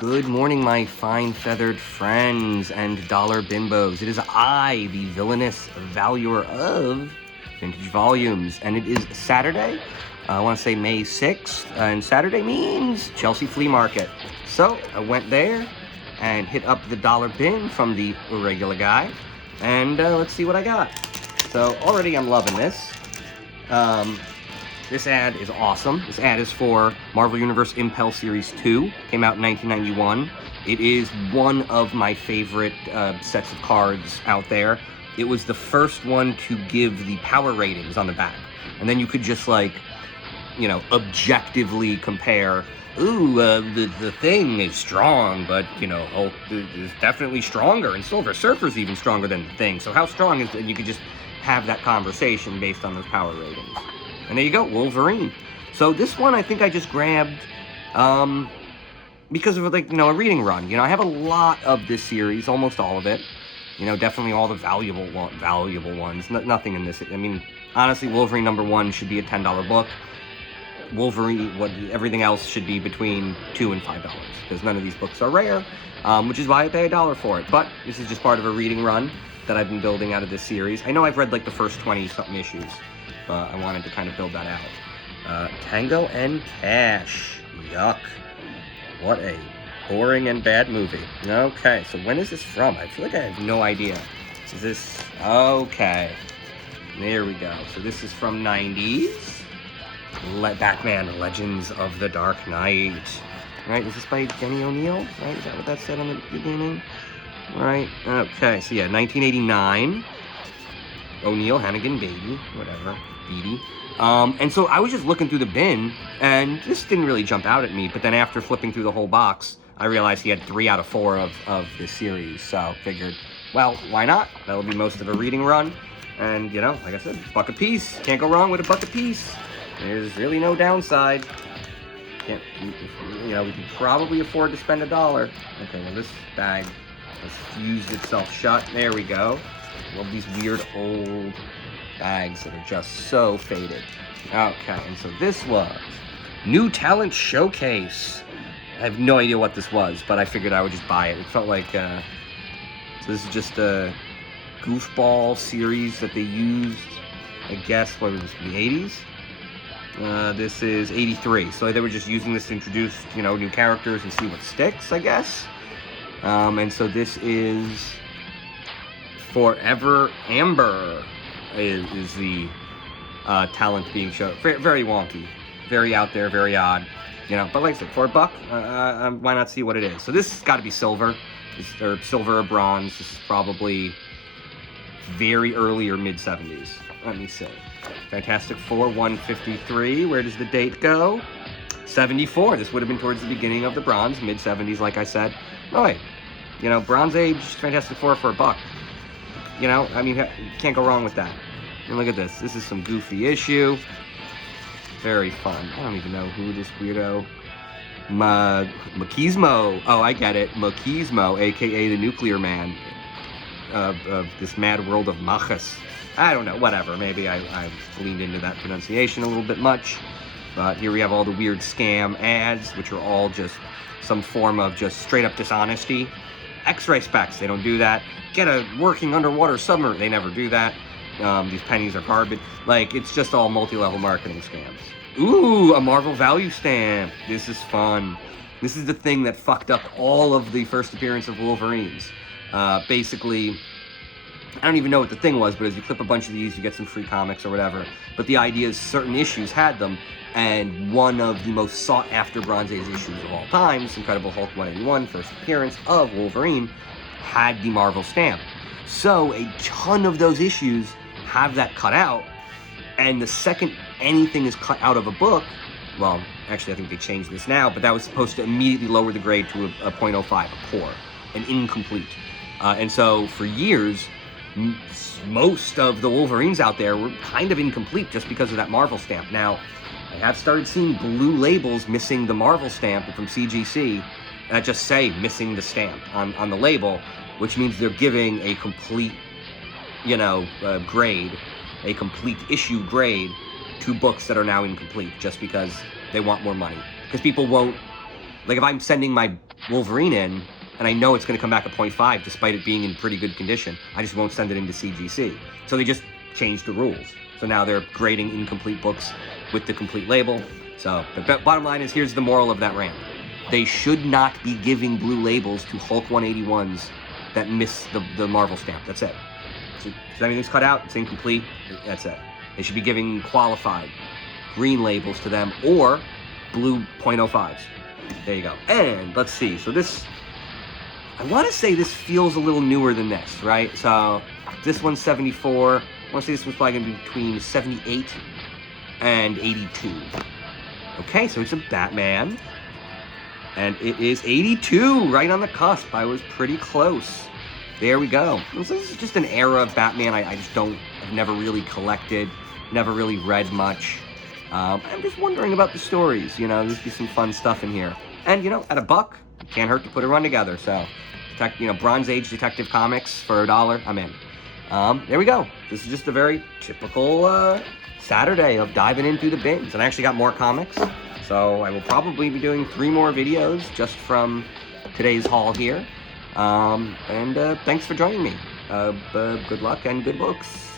Good morning, my fine feathered friends and dollar bimbos. It is I, the villainous valuer of vintage volumes, and it is Saturday. I want to say May 6th, and Saturday means Chelsea Flea Market. So I went there and hit up the dollar bin from the regular guy, and let's see what I got. So already I'm loving this. This ad is awesome. This ad is for Marvel Universe Impel Series 2. Came out in 1991. It is one of my favorite sets of cards out there. It was the first one to give the power ratings on the back. And then you could just, like, you know, objectively compare, ooh, the thing is strong, but, you know, Hulk is definitely stronger, and Silver Surfer's even stronger than the thing. So how strong is it? And you could just have that conversation based on those power ratings. And there you go, Wolverine. So this one I think I just grabbed because of, like, you know, a reading run. You know, I have a lot of this series, almost all of it. You know, definitely all the valuable ones. Nothing in this. I mean, honestly, Wolverine #1 should be a $10 book. Wolverine, everything else should be between $2 and $5 because none of these books are rare, which is why I pay $1 for it. But this is just part of a reading run that I've been building out of this series. I know I've read like the first 20-something issues. I wanted to kind of build that out. Tango and Cash. Yuck. What a boring and bad movie. Okay, so when is this from? I feel like I have no idea. Is this... Okay. There we go. So this is from 90s. Batman Legends of the Dark Knight. Right, is this by Denny O'Neil? Right, is that what that said on the beginning? Right, okay, so yeah, 1989. O'Neil, Hannigan, Beatty, whatever, Beatty. And so I was just looking through the bin, and this didn't really jump out at me, but then after flipping through the whole box, I realized he had 3 out of 4 of this series, so figured, well, why not? That'll be most of a reading run, and, you know, like I said, buck a piece. Can't go wrong with a buck a piece. There's really no downside. You know, we can probably afford to spend $1. Okay, well, this bag has fused itself shut. There we go. Love these weird old bags that are just so faded. Okay, and so this was New Talent Showcase. I have no idea what this was, but I figured I would just buy it. It felt like, so this is just a goofball series that they used, I guess, what was this, the 80s? This is 83, so they were just using this to introduce, you know, new characters and see what sticks, I guess. And so this is Forever Amber is the talent being shown. Very wonky, very out there, very odd, you know. But like I said, for $1, why not see what it is? So this has got to be silver, or silver or bronze. This is probably very early or mid-70s. Let me see. Fantastic Four 153. Where does the date go? 74. This would have been towards the beginning of the bronze, mid-70s, like I said. Oh, wait. You know, Bronze Age Fantastic Four for $1. You know, I mean, can't go wrong with that. And look at this. This is some goofy issue. Very fun. I don't even know who this weirdo... Machismo. Oh, I get it. Machismo, a.k.a. the Nuclear Man of this mad world of Machas. I don't know, whatever. Maybe I've leaned into that pronunciation a little bit much. But here we have all the weird scam ads, which are all just some form of just straight-up dishonesty. X-ray specs, they don't do that. Get a working underwater submarine, they never do that. These pennies are garbage. Like, it's just all multi-level marketing scams. Ooh, a Marvel value stamp. This is fun. This is the thing that fucked up all of the first appearance of Wolverines. Basically... I don't even know what the thing was, but as you clip a bunch of these, you get some free comics or whatever. But the idea is certain issues had them, and one of the most sought-after Bronze Age issues of all time, Incredible Hulk 181, first appearance of Wolverine, had the Marvel stamp. So a ton of those issues have that cut out, and the second anything is cut out of a book, well, actually I think they changed this now, but that was supposed to immediately lower the grade to a .05, a poor, an incomplete. And so for years, most of the Wolverines out there were kind of incomplete just because of that Marvel stamp. Now, I have started seeing blue labels missing the Marvel stamp from CGC that just say missing the stamp on the label, which means they're giving a complete, you know, grade, a complete issue grade to books that are now incomplete just because they want more money. Because people won't, like if I'm sending my Wolverine in, and I know it's going to come back at 0.5 despite it being in pretty good condition. I just won't send it into CGC. So they just changed the rules. So now they're grading incomplete books with the complete label. So the bottom line is, here's the moral of that rant. They should not be giving blue labels to Hulk 181s that miss the Marvel stamp. That's it. So if anything's cut out, it's incomplete. That's it. They should be giving qualified green labels to them, or blue 0.05s. There you go. And let's see. So this, I want to say this feels a little newer than this, right? So this one's 74. I want to say this one's probably going to be between 78 and 82. Okay, so it's a Batman. And it is 82, right on the cusp. I was pretty close. There we go. So this is just an era of Batman I just I've never really collected, never really read much. I'm just wondering about the stories, you know, there's some fun stuff in here. And, you know, at $1, it can't hurt to put a run together. So, you know, Bronze Age Detective Comics for $1, I'm in. There we go. This is just a very typical Saturday of diving into the bins. And I actually got more comics. So I will probably be doing 3 more videos just from today's haul here. Thanks for joining me. Good luck and good books.